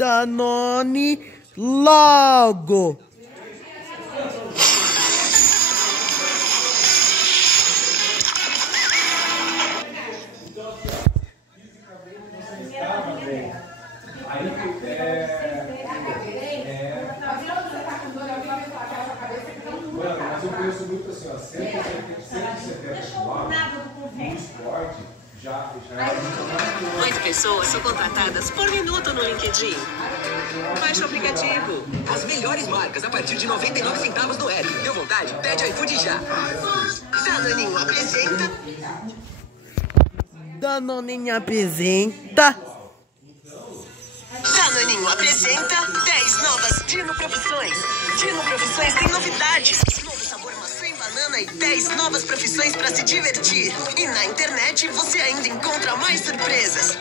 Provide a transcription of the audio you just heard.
Danone logo. Mas eu conheço muito assim, ó, 170 quilômetros no esporte já é. 8 pessoas são contratadas por minuto no LinkedIn. Baixe o aplicativo. As melhores marcas a partir de 99 centavos no app. Deu vontade? Pede iFood já. Danoninho apresenta. Danoninho apresenta. Danoninho apresenta 10 novas Dino Profissões. Dino Profissões tem novidades. Novo sabor maçã e banana e 10 novas profissões para se divertir. E na internet você ainda encontra mais surpresas.